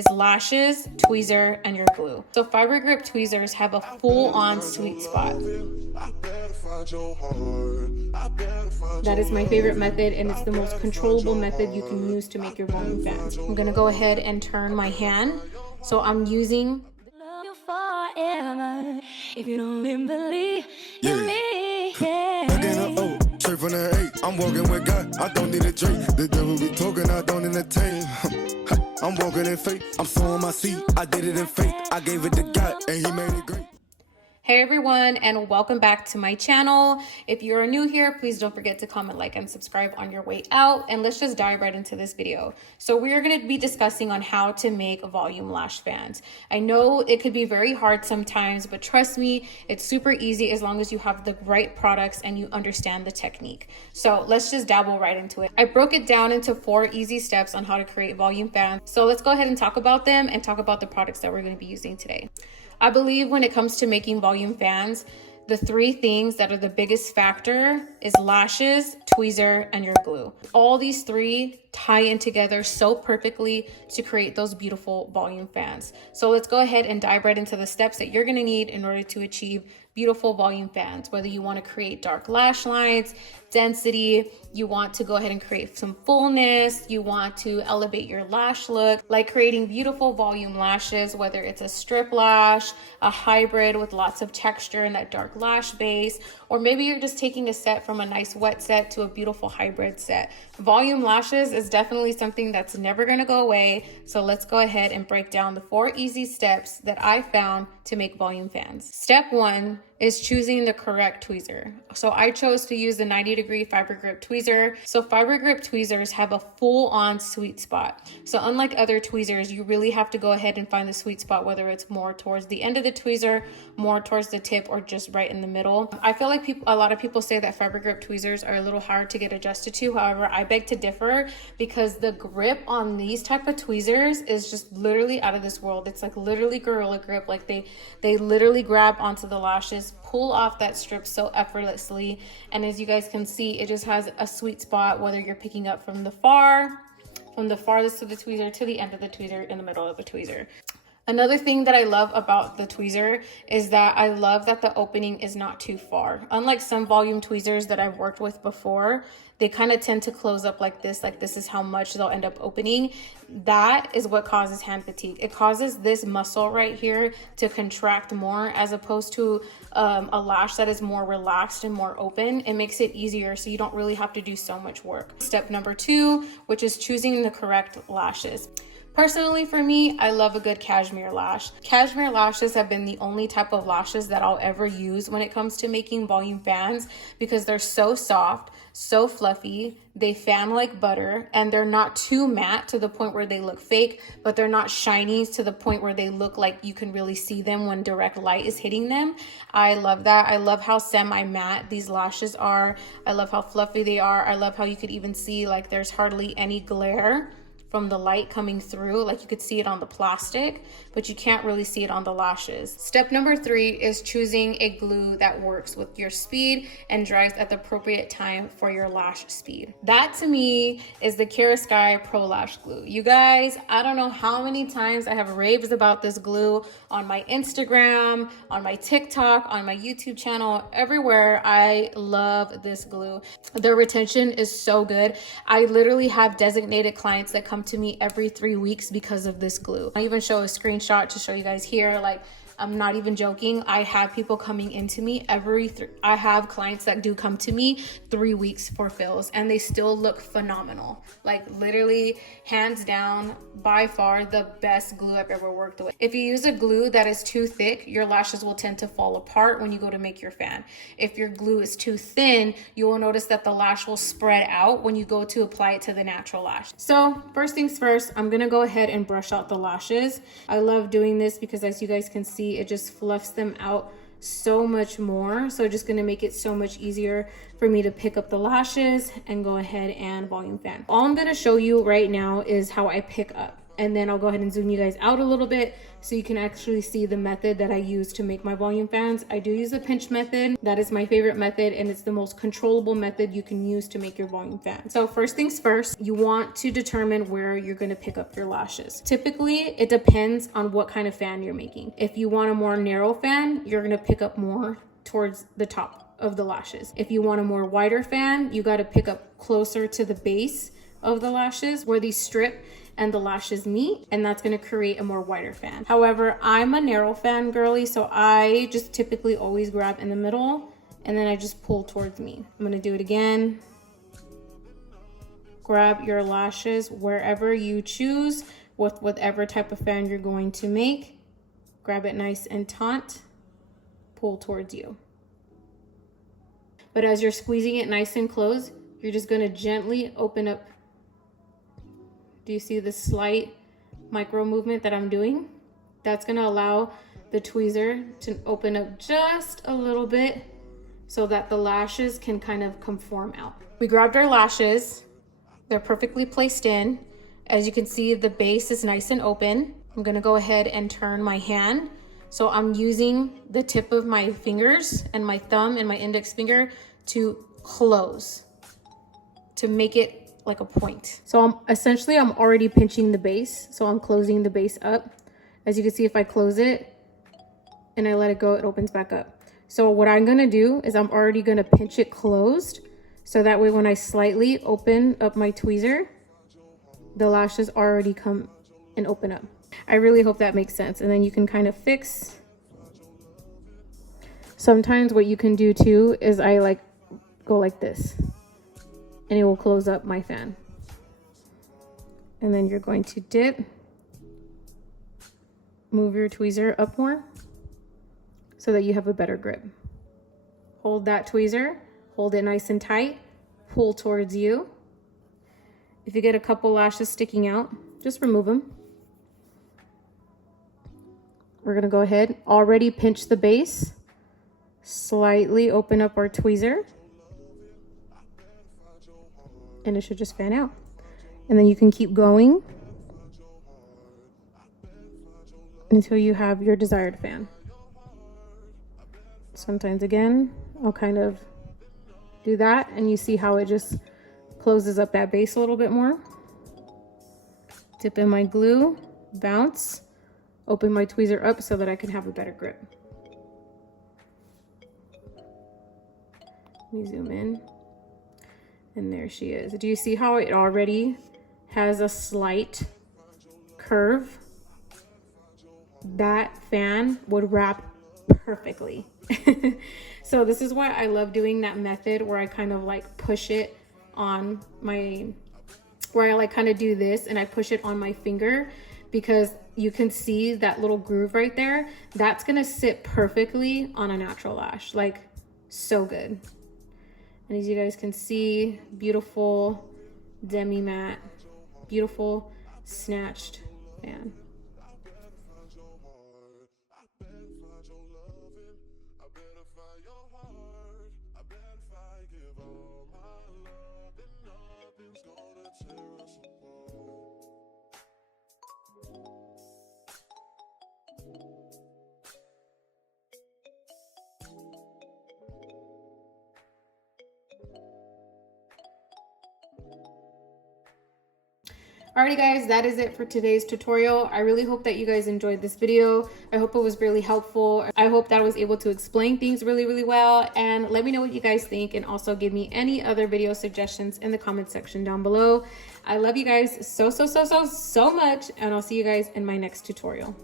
is lashes, tweezer, and your glue. So fiber grip tweezers have a full-on sweet spot. That is my favorite method, and it's the most controllable method you can use to make your volume fans. I'm gonna go ahead and turn my hand. So I'm using if you don't believe in me, straight from the 8, I'm walking with God, I don't need a drink. The devil be talking, I don't entertain. I'm walking in faith, I'm sowing my seed, I did it in faith, I gave it to God, and he made it great. Hey everyone, and welcome back to my channel. If you're new here, please don't forget to comment, like, and subscribe on your way out, and let's just dive right into this video. So we are going to be discussing on how to make volume lash fans. I know it could be very hard sometimes, but trust me, it's super easy as long as you have the right products and you understand the technique. So let's just dabble right into it. I broke it down into 4 easy steps on how to create volume fans. So let's go ahead and talk about them and talk about the products that we're going to be using today. I believe when it comes to making volume fans, the 3 things that are the biggest factor is lashes, tweezer, and your glue. All these 3 tie in together so perfectly to create those beautiful volume fans. So let's go ahead and dive right into the steps that you're gonna need in order to achieve beautiful volume fans. Whether you want to create dark lash lines, density, you want to go ahead and create some fullness, you want to elevate your lash look, like creating beautiful volume lashes, whether it's a strip lash, a hybrid with lots of texture in that dark lash base, or maybe you're just taking a set from a nice wet set to a beautiful hybrid set. Volume lashes is definitely something that's never going to go away. So let's go ahead and break down the 4 easy steps that I found to make volume fans. Step 1 is choosing the correct tweezer. So I chose to use the 90-degree fiber grip tweezer. So fiber grip tweezers have a full-on sweet spot. So unlike other tweezers, you really have to go ahead and find the sweet spot, whether it's more towards the end of the tweezer, more towards the tip, or just right in the middle. I feel like a lot of people say that fiber grip tweezers are a little hard to get adjusted to. However, I beg to differ because the grip on these type of tweezers is just literally out of this world. It's like literally gorilla grip. Like they literally grab onto the lashes, pull off that strip so effortlessly, and as you guys can see, it just has a sweet spot whether you're picking up from the farthest of the tweezer to the end of the tweezer, in the middle of the tweezer. Another thing that I love about the tweezer is that I love that the opening is not too far. Unlike some volume tweezers that I've worked with before, they kind of tend to close up like this is how much they'll end up opening. That is what causes hand fatigue. It causes this muscle right here to contract more, as opposed to a lash that is more relaxed and more open. It makes it easier, so you don't really have to do so much work. Step number 2, which is choosing the correct lashes. Personally, for me, I love a good cashmere lash. Cashmere lashes have been the only type of lashes that I'll ever use when it comes to making volume fans, because they're so soft, so fluffy, they fan like butter, and they're not too matte to the point where they look fake, but they're not shiny to the point where they look like you can really see them when direct light is hitting them. I love that. I love how semi-matte these lashes are. I love how fluffy they are. I love how you could even see like there's hardly any glare from the light coming through. Like you could see it on the plastic, but you can't really see it on the lashes. Step number 3 is choosing a glue that works with your speed and dries at the appropriate time for your lash speed. That to me is the KIARA Sky Pro Lash Glue. You guys, I don't know how many times I have raves about this glue on my Instagram, on my TikTok, on my YouTube channel, everywhere. I love this glue. The retention is so good. I literally have designated clients that come to me every 3 weeks because of this glue. I even show a screenshot to show you guys here. Like, I'm not even joking. I have people coming into me I have clients that do come to me 3 weeks for fills, and they still look phenomenal. Like literally, hands down, by far the best glue I've ever worked with. If you use a glue that is too thick, your lashes will tend to fall apart when you go to make your fan. If your glue is too thin, you will notice that the lash will spread out when you go to apply it to the natural lash. So first things first, I'm gonna go ahead and brush out the lashes. I love doing this because, as you guys can see, it just fluffs them out so much more. So just gonna make it so much easier for me to pick up the lashes and go ahead and volume fan. All I'm gonna show you right now is how I pick up. and then I'll go ahead and zoom you guys out a little bit so you can actually see the method that I use to make my volume fans. I do use a pinch method. That is my favorite method, and it's the most controllable method you can use to make your volume fan. So first things first, you want to determine where you're going to pick up your lashes. Typically, it depends on what kind of fan you're making. If you want a more narrow fan, you're going to pick up more towards the top of the lashes. If you want a more wider fan, you got to pick up closer to the base of the lashes where these strip and the lashes meet, and that's going to create a more wider fan. However, I'm a narrow fan girly, so I just typically always grab in the middle and then I just pull towards me. I'm going to do it again. Grab your lashes wherever you choose with whatever type of fan you're going to make. Grab it nice and taut, pull towards you. But as you're squeezing it nice and close, you're just going to gently open up. Do you see the slight micro movement that I'm doing? That's going to allow the tweezer to open up just a little bit so that the lashes can kind of conform out. We grabbed our lashes. They're perfectly placed in. As you can see, the base is nice and open. I'm going to go ahead and turn my hand. So I'm using the tip of my fingers and my thumb and my index finger to close, to make it like a point. So I'm already pinching the base. So I'm closing the base up. As you can see, if I close it and I let it go, it opens back up. So what I'm gonna do is I'm already gonna pinch it closed. So that way when I slightly open up my tweezer, the lashes already come and open up. I really hope that makes sense. And then you can kind of fix. Sometimes what you can do too is I like go like this, and it will close up my fan. And then you're going to dip, move your tweezer up more so that you have a better grip. Hold that tweezer, hold it nice and tight, pull towards you. If you get a couple lashes sticking out, just remove them. We're gonna go ahead, already pinch the base, slightly open up our tweezer, and it should just fan out. And then you can keep going until you have your desired fan. Sometimes again, I'll kind of do that and you see how it just closes up that base a little bit more. Dip in my glue, bounce, open my tweezer up so that I can have a better grip. Let me zoom in. And there she is. Do you see how it already has a slight curve? That fan would wrap perfectly. So this is why I love doing that method where I kind of like push it on my, where I like kind of do this and I push it on my finger, because you can see that little groove right there. That's gonna sit perfectly on a natural lash, like so good. And as you guys can see, beautiful demi matte, beautiful snatched fan. Alrighty guys, that is it for today's tutorial. I really hope that you guys enjoyed this video. I hope it was really helpful. I hope that I was able to explain things really well, and let me know what you guys think, and also give me any other video suggestions in the comment section down below. I love you guys so much, and I'll see you guys in my next tutorial.